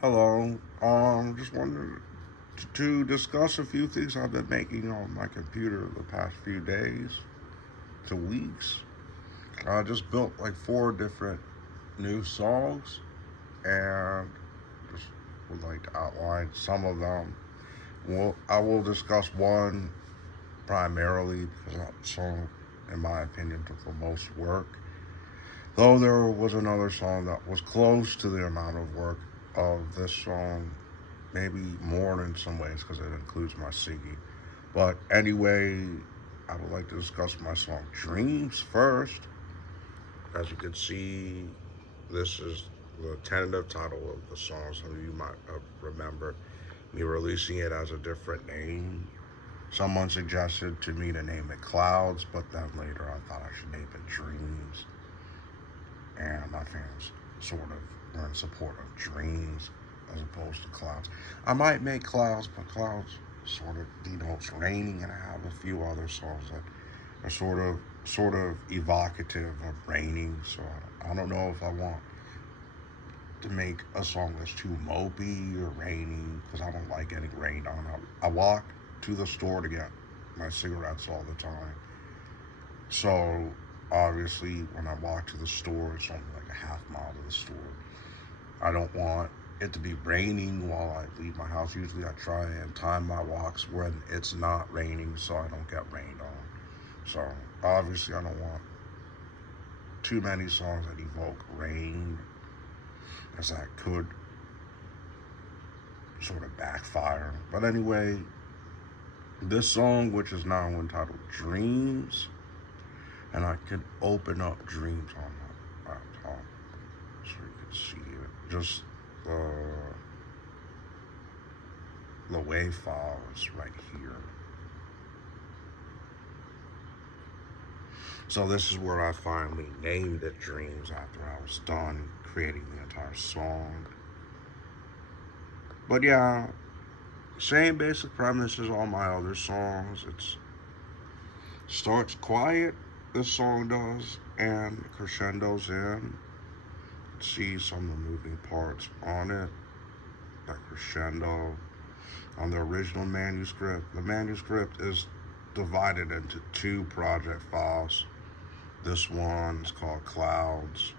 Hello. Just wanted to discuss a few things I've been making on my computer the past few days to weeks. I just built like four different new songs and just would like to outline some of them. Well, I will discuss one primarily because that song, in my opinion, took the most work. Though there was another song that was close to the amount of work of this song, maybe more in some ways because it includes my singing. But anyway, I would like to discuss my song Dreams first. As you can see, this is the tentative title of the song. Some of you might remember me releasing it as a different name. Someone suggested to me to name it Clouds, but then later I thought I should name it Dreams. And my fans sort of were in support of Dreams as opposed to Clouds. I might make Clouds, but Clouds sort of denotes raining, and I have a few other songs that are sort of evocative of raining. So I don't know if I want to make a song that's too mopey or rainy because I don't like getting rained on. I walk to the store to get my cigarettes all the time. So obviously, when I walk to the store, it's only like a half mile to the store. I don't want it to be raining while I leave my house. Usually, I try and time my walks when it's not raining so I don't get rained on. So obviously, I don't want too many songs that evoke rain, as that could sort of backfire. But anyway, this song, which is now entitled Dreams, and I can open up Dreams on my laptop so you can see it. Just the WAV file is right here. So this is where I finally named it Dreams after I was done creating the entire song. But yeah, same basic premise as all my other songs. It starts quiet, this song does, and crescendos in. See some of the moving parts on it. That crescendo on the original manuscript. The manuscript is divided into two project files. This one is called Clouds,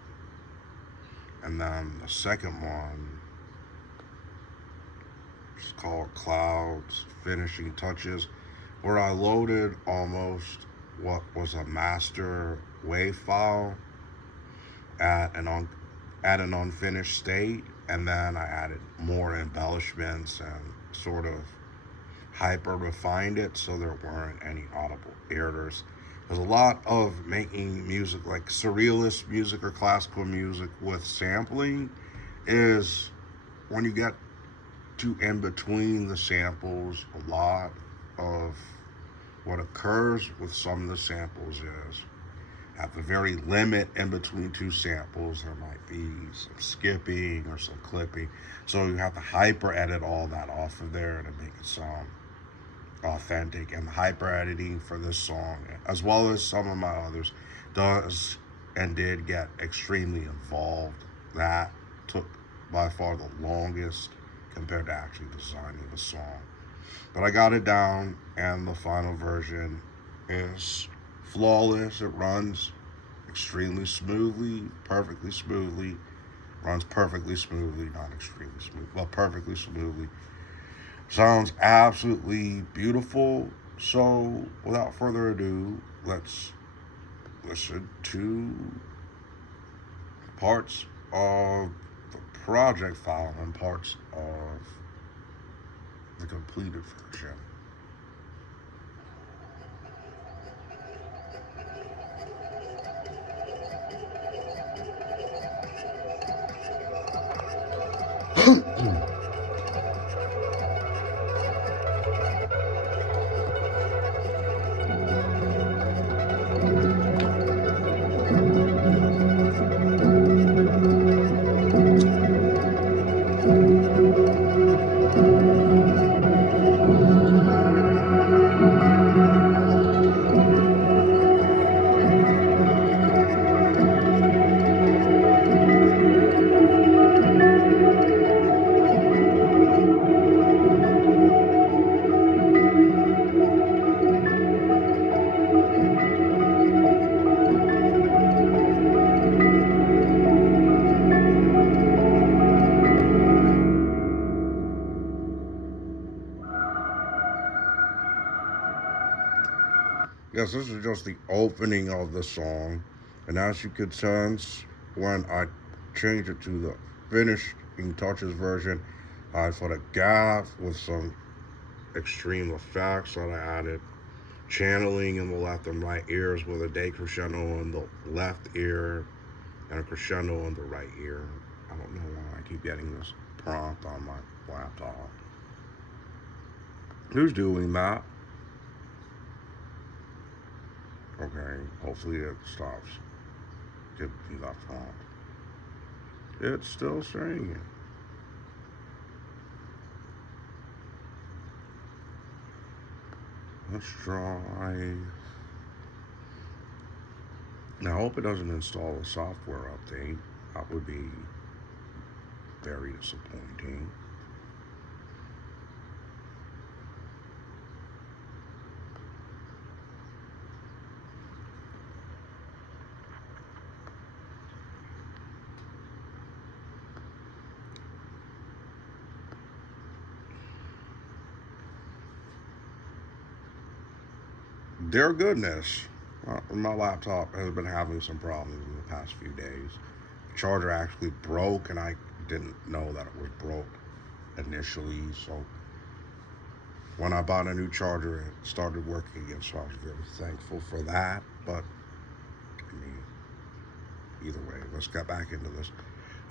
and then the second one is called Clouds Finishing Touches, where I loaded almost what was a master WAV file at an unfinished state, and then I added more embellishments and sort of hyper refined it so there weren't any audible errors. There's a lot of making music like surrealist music or classical music with sampling is when you get to in between the samples, a lot of what occurs with some of the samples is at the very limit in between two samples, there might be some skipping or some clipping. So you have to hyper edit all that off of there to make it sound authentic. And hyper editing for this song, as well as some of my others, does and did get extremely involved. That took by far the longest compared to actually designing the song. But I got it down, and the final version is flawless. It runs extremely smoothly, perfectly smoothly, runs perfectly smoothly, not extremely smooth, but perfectly smoothly. Sounds absolutely beautiful. So, without further ado, let's listen to parts of the project file and parts of the completed version. Yes, this is just the opening of the song. And as you can sense, when I change it to the finishing touches version, I put a gap with some extreme effects that I added. Channeling in the left and right ears with a decrescendo in the left ear and a crescendo in the right ear. I don't know why I keep getting this prompt on my laptop. Who's doing that? Okay, hopefully it stops. Give me that prompt. It's still saying it. Let's try. Now, I hope it doesn't install a software update. That would be very disappointing. Dear goodness, my laptop has been having some problems in the past few days. The charger actually broke, and I didn't know that it was broke initially. So when I bought a new charger, it started working again. So I was very thankful for that. But I mean, either way, let's get back into this.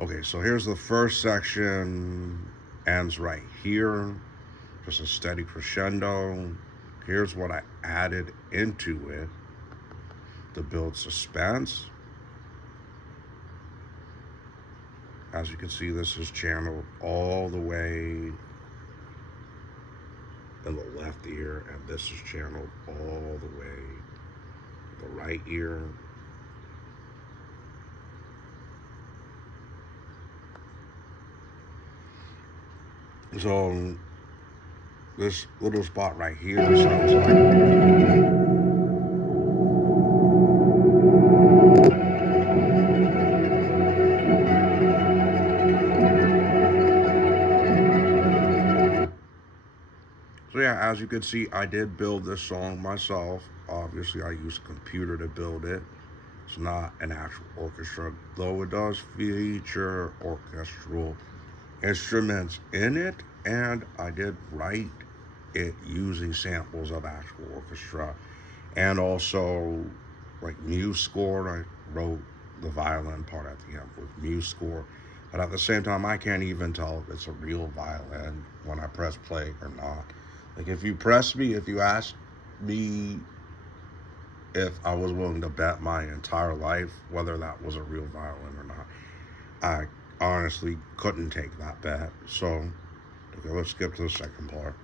Okay, so here's the first section, ends right here, just a steady crescendo. Here's what I added into it to build suspense. As you can see, this is channeled all the way in the left ear, and this is channeled all the way in the right ear. So this little spot right here sounds like. So yeah, as you can see, I did build this song myself. Obviously, I used a computer to build it. It's not an actual orchestra, though it does feature orchestral instruments in it, and I did write it using samples of actual orchestra, and also like MuseScore. I wrote the violin part at the end with MuseScore, but at the same time, I can't even tell if it's a real violin when I press play or not. Like if you press me, if you ask me if I was willing to bet my entire life whether that was a real violin or not, I honestly couldn't take that bet. So, okay, let's skip to the second part.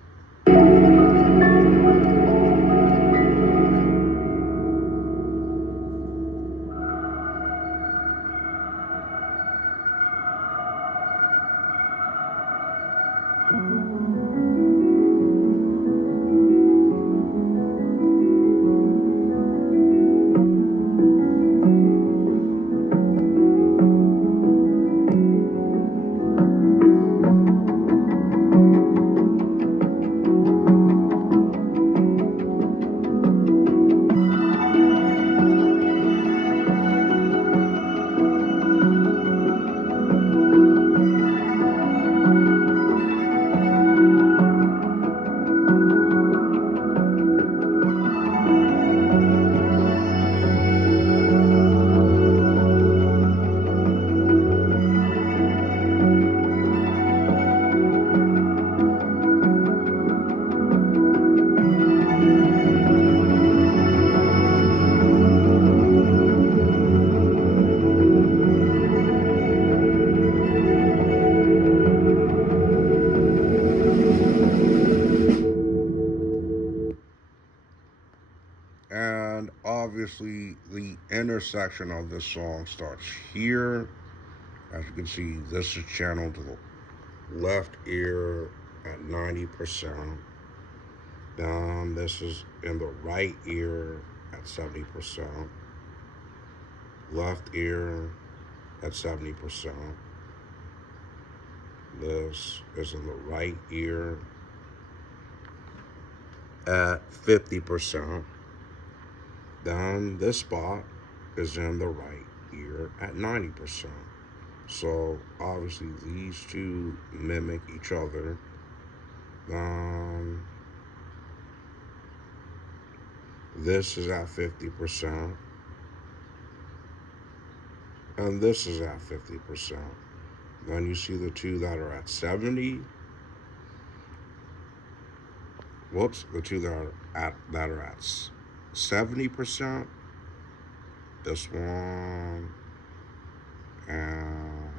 And obviously, the intersection of this song starts here. As you can see, this is channeled to the left ear at 90%. Then this is in the right ear at 70%. Left ear at 70%. This is in the right ear at 50%. Then this spot is in the right ear at 90%. So obviously these two mimic each other. Um, this is at 50%, and this is at 50%. Then you see the two that are at 70. Whoops, the two that are at 70%. This one and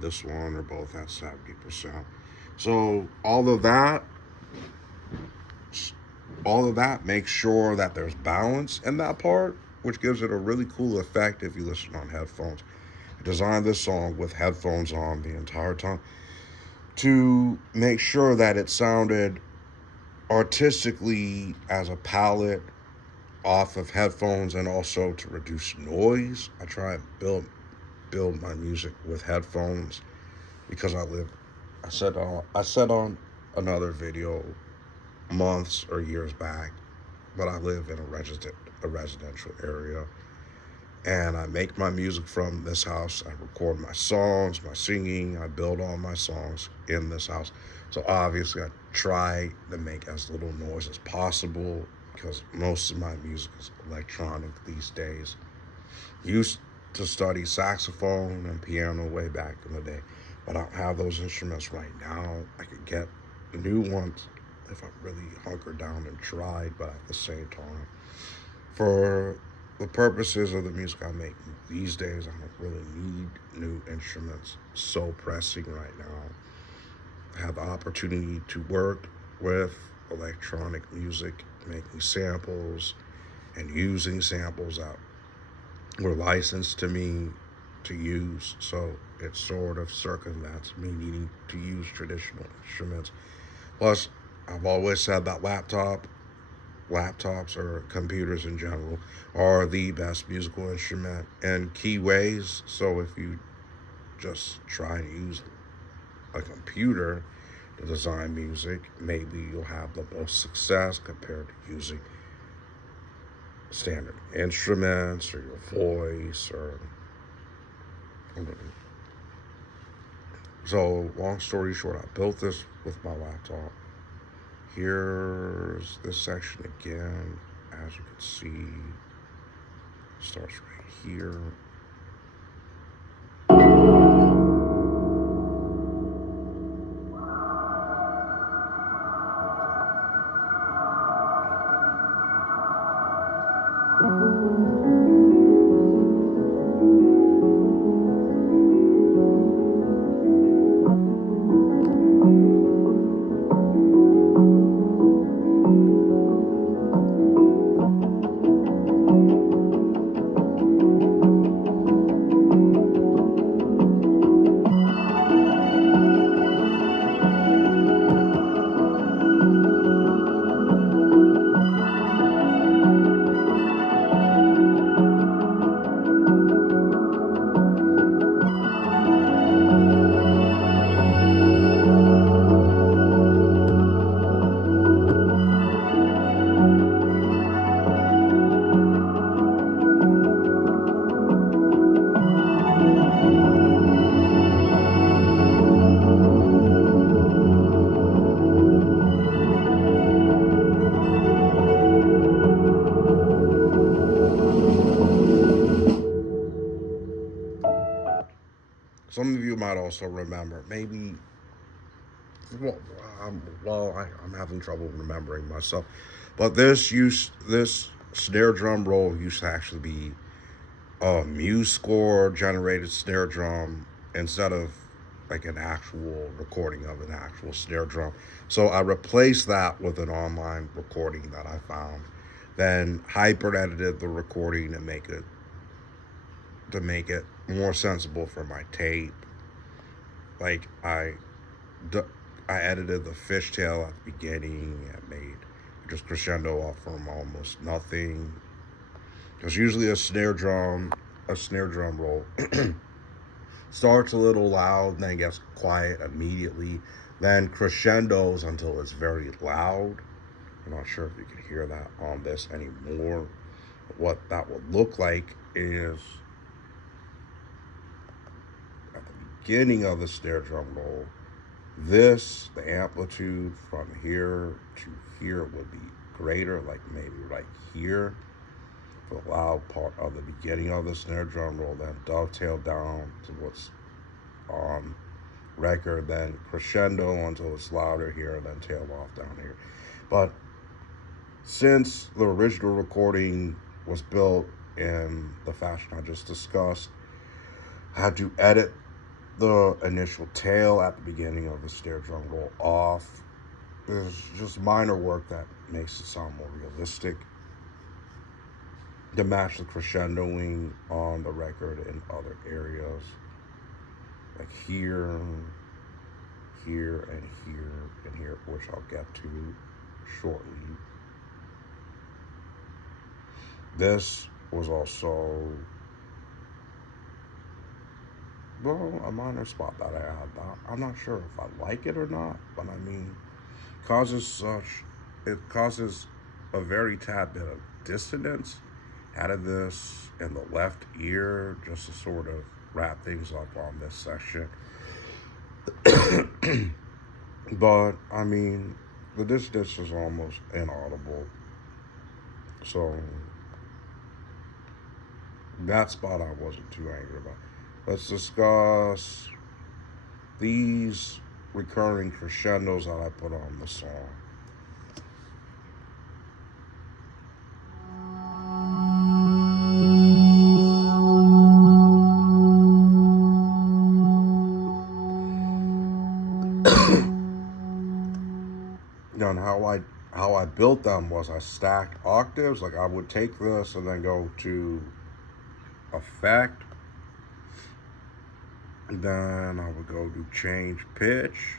this one are both at 70%. So all of that makes sure that there's balance in that part, which gives it a really cool effect if you listen on headphones. I designed this song with headphones on the entire time to make sure that it sounded artistically as a palette off of headphones, and also to reduce noise. I try and build my music with headphones because I said on another video months or years back, but I live in a residential area, and I make my music from this house. I record my songs, my singing. I build all my songs in this house. So obviously, I try to make as little noise as possible because most of my music is electronic these days. Used to study saxophone and piano way back in the day, but I don't have those instruments right now. I could get new ones if I really hunkered down and tried, but at the same time, for the purposes of the music I make these days, I don't really need new instruments so pressing right now. I have the opportunity to work with electronic music, making samples and using samples that were licensed to me to use. So it sort of circumvents me needing to use traditional instruments. Plus, I've always said that laptops or computers in general are the best musical instrument in key ways. So if you just try to use a computer to design music, maybe you'll have the most success compared to using standard instruments or your voice or. So long story short, I built this with my laptop. Here's this section again. As you can see, starts right here. Some of you might also remember, maybe, well, I'm having trouble remembering myself, but this snare drum roll used to actually be a MuseScore generated snare drum instead of like an actual recording of an actual snare drum. So I replaced that with an online recording that I found, then hyper edited the recording to make it more sensible for my tape. Like I edited the fishtail at the beginning. I made just crescendo off from almost nothing. Because usually a snare drum roll starts a little loud and then gets quiet immediately, then crescendos until it's very loud. I'm not sure if you can hear that on this anymore. what that would look like is at the beginning of the snare drum roll, the amplitude from here to here would be greater, like maybe right here. The loud part of the beginning of the snare drum roll, then dovetail down to what's on record, then crescendo until it's louder here, then tail off down here. But since the original recording was built in the fashion I just discussed, I had to edit the initial tail at the beginning of the snare drum roll off. There's just minor work that makes it sound more realistic to match the crescendoing on the record in other areas, like here, here, and here, and here, which I'll get to shortly. This was also, well, a minor spot that I had. I'm not sure if I like it or not, but I mean, it causes a very tad bit of dissonance. Added this in the left ear just to sort of wrap things up on this section. But I mean, the dissonance is almost inaudible. So that spot I wasn't too angry about. Let's discuss these recurring crescendos that I put on the song. And how I built them was I stacked octaves. Like I would take this and then go to effect. Then I would go to change pitch.